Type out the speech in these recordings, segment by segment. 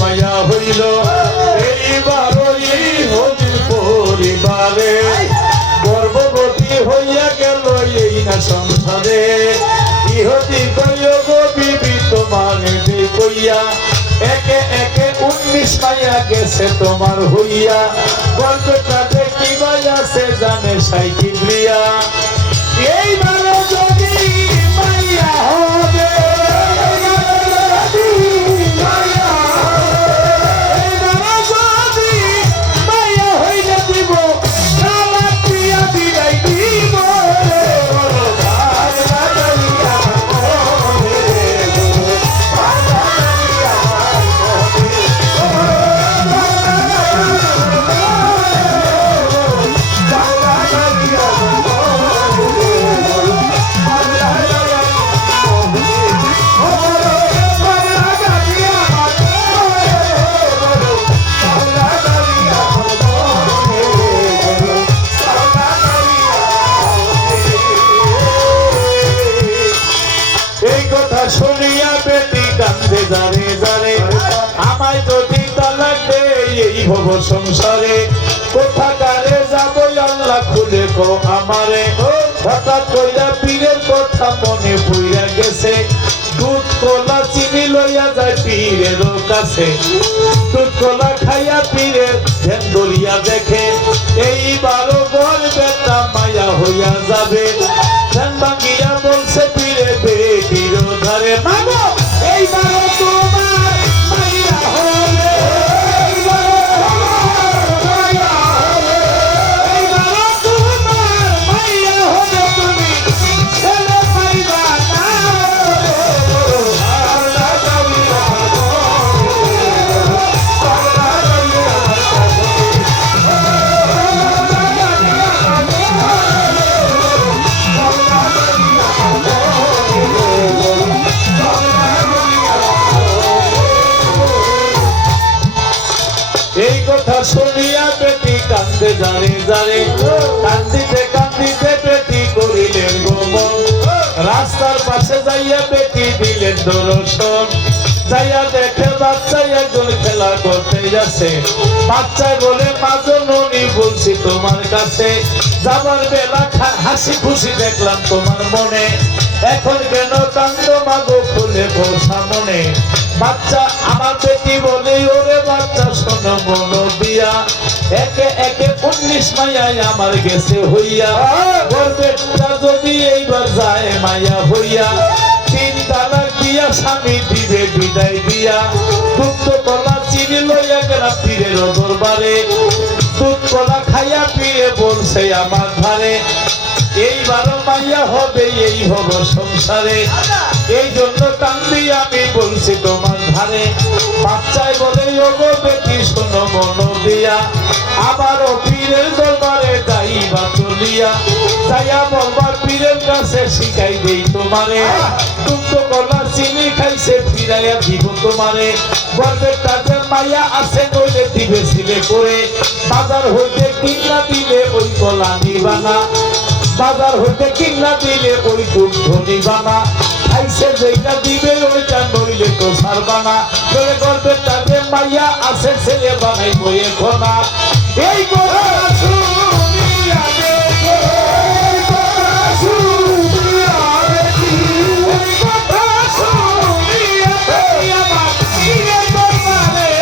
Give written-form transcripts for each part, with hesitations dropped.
মায়া হইল এইবার এই হরির পরিবারে গর্ভবতী হইয়া গেল এই না সংসারে ইহতি কইয় গো বিবি তোমার কইয়া একে একে 19 মায়া গেছে তোমার হইয়া গল্পটা দেখি বাজাছে জানে সাইকিবলিয়া এইবার যদি মাইয়া হবে শুনিয়া বেটি কান্দে জারে জারে আমায় যদি তালাক দে এই হব সংসারে কোথাকারে যাব আল্লাহ খুলে কো আমারে হঠাৎ কইরা পীরের কথা মনে পইরা গেছে দুধ কলা চিনি লইয়া যায় পীরের কাছে দুধ কলা খাইয়া পীরের ধ্যান ধরিয়া দেখে এইবার বল বেটা মায়া হইয়া যাবে ধ্যান ভাঙিয়া বলছে পীরে বেটির ধারে মাগো এইবার তোমার মাইয়া হবে এই কথা শুনিয়া বেটি কান্দে জারে জারে কান্দিতে কান্দিতে বেটি করিলেন গোমন রাস্তার পাশে যাইয়া বেটি দিলেন দর্শন যাইয়া দেখে বাচ্চা একজন খেলা করতে যাচ্ছে বাচ্চায় বলে মাজননি বলছি তোমার কাছে যাবার বেলা হাসি খুশি দেখলাম তোমার মনে এখন কেন কান্দ মাগো খুলে সামনে বাচ্চা আমার বেটি বলে ওরে বাচ্চা শোনো মন দিয়া একে একে 19 মায়ায় আমার গেছে হইয়া গর্বেটা যদি এইবার যায় মায়া হইয়া 3 তালাক দিয়া স্বামী দিবে বিদায় দিয়া দুধ কলা চিনি লইয়া গেলাম পীরের দরবারে দুধ কলা খাইয়া পীরে বলছে আমার ধারে এইবার মাইয়া হবে এই হব সংসারে এই জন্য কান্দি আমি বলছি তোমার ধারে বাচ্চায় বলে ওগো বেটি শোনো মন দিয়া আবারও পীরের দরবারে যাইবা চলিয়া যাইয়া বলবার পীরের কাছে শিখাই দেই তোমারে দুধ কলা চিনি খাইছে ফিরাইয়া দিব তোমারে বলবে তাদের মাইয়া আছে নইলে দিবে ছিলে করে বাজার হইতে কিনা দিলে ওই কলা নিবানা বাজার হইতে কিনা দিলে ওই দুধ নিবানা খাইছে যেটা দিবে ওইটা নইলে তো ছাড়বানা বলে গল্পের তাকে মাইয়া আছে ছেলে বানাই বইয়ে খোনা এই কথা শুনিয়া দেখো এই কথা শুনিয়া দেখি এই কথা শুনিয়া দেখি আমার চিরে দরবারে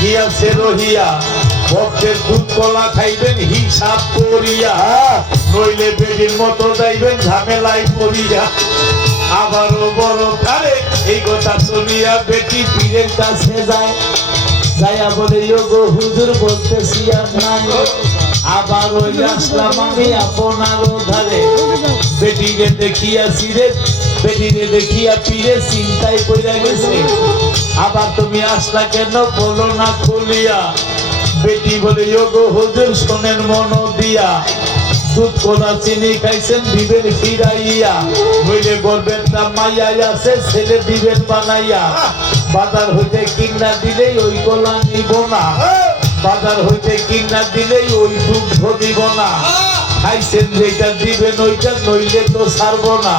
গিয়াছে রহিয়া ভক্তের দুধ কলা খাইবেন হিসাব করিয়া নইলে বেডির মতো যাইবেন ঝামেলায় পড়িয়া আবারও বড় কারে এই কথা শুনিয়া বেটি পীরের কাছে যায় যাইয়া বলে গো হুজুর বলতেছি আপনার আবার ওই আসলাম আমি আপনার ধারে বেটিকে দেখিয়াছি রে বেটিকে দেখিয়া পীরে চিন্তায় পড়ে গেছে আবার তুমি আসলা কেন বলো না খুলিয়া বেটি বলে গো হুজুর শোনেন মন দিয়া দুধ কোলা চিনি খাইছেন দিবেন ফিরাইয়া, নইলে গর্বের না মাইয়া আছে ছেলে দিবেন বানাইয়া। বাজার হইতে কিনা দিলেই ওই গোলা নিব না, বাজার হইতে কিনা দিলেই ওই দুধ দিব না। খাইছেন যেটা দিবেন ওইটা, নইলে তো ছাড়বো না।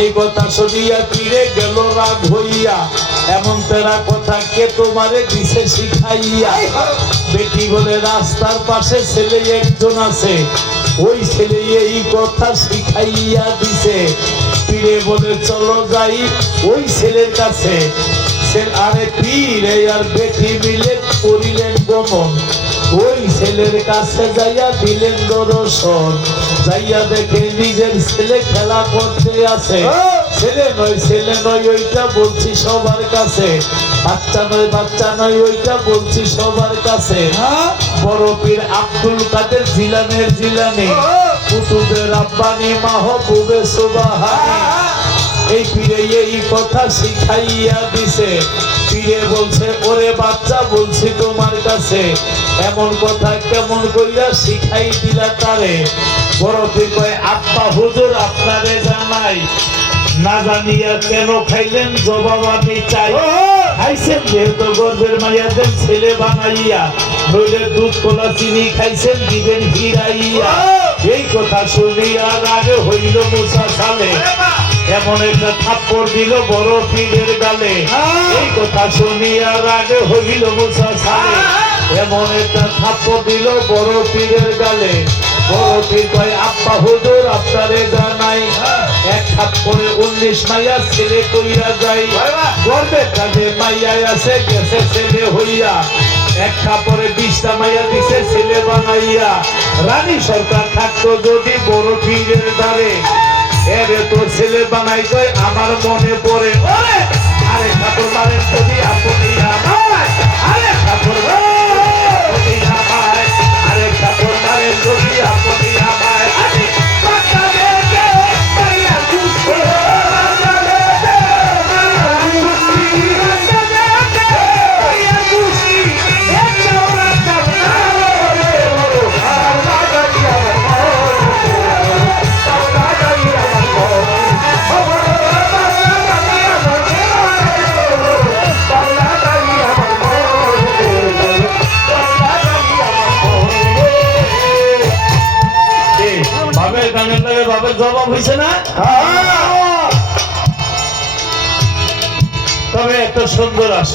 এই কথা শুনিয়া ফিরে গেল রাগ হইয়া, এমন তেরা কথা কে তোমারে দিছে শিখাইয়া। বেটি বলে রাস্তার পাশে ছেলে একজন আছে, ওই ছেলে এই কথা শিখাইয়া দিছে। ফিরে বলে চলো যাই ওই ছেলের কাছে, আরে পীরে আর বেটি মিলে করিলেন গমন। ওই ছেলের কাছে যাইয়া দিলেন দর্শন, যাইয়া দেখে নিজের ছেলে খেলা করতে আছে। ছেলে নয় ওইটা বলছি সবার কাছে, বাচ্চা নয় ওইটা বলছি সবার কাছে। বড় পীর আব্দুল কাদের জিলানের জিলানি, কুতুবের আব্বানি মাহবুবে সুবহানি। এই পীরে এই কথা শিখাইয়া দিছে। পীরে বলছে ওরে বাচ্চা বলছি তোমার কাছে, এমন কথা কেমন কইরা শিখাই দিলা তারে। বড় পীর কয় আব্বা হুজুর আপনারে জানাই, না জানিয়া কেন খাইলেন জবাব আমি চাই। খাইছেন যেহেতু গর্বের মাইয়াদের ছেলে বানাইয়া, নইলে দুধ কোলা চিনি খাইছেন দিবেন ফিরাইয়া। এই কথা শুনিয়া রাগে হইল মুসা সালে, এমন একটা থাপ্পড় দিল বড় পীরের গালে। এই কথা শুনিয়া রাগে হইল মুসা সালে, এমন একটা থাপ্পড় দিল বড় পীরের গালে। বড় পীর কয় আব্বা হুজুর আপনারে জানাই, এক থাপ্পড়ে 19 মাইয়া ছেলে কইরা যাই। গর্বের কাজে মাইয়া আছে গেছে ছেলে হইয়া, এক থাপ্পড়ে 20টা মাইয়া দিছে ছেলে বানাইয়া। রানী সরকার থাকতো যদি বড় পীরের দ্বারে, এরে তো ছেলে বানাই কয় আমার মনে পড়ে। ওরে আরে ঠাকুর মারেন যদি আপনি আমায়, আরে ঠাকুর যদি আমায়, আরে ঠাকুর মারেন যদি আপনি আমায়। আরে বাচ্চা বেটে মাইয়া দুষ্টে, বাচ্চা বেটে মাইয়া দুষ্টি, বাচ্চা বেটে মাইয়া দুষ্টি। একটা বাচ্চা রে ওরে আর বাগাইয়া বাবার জবাব হয়েছে না? তবে এত সুন্দর আসে।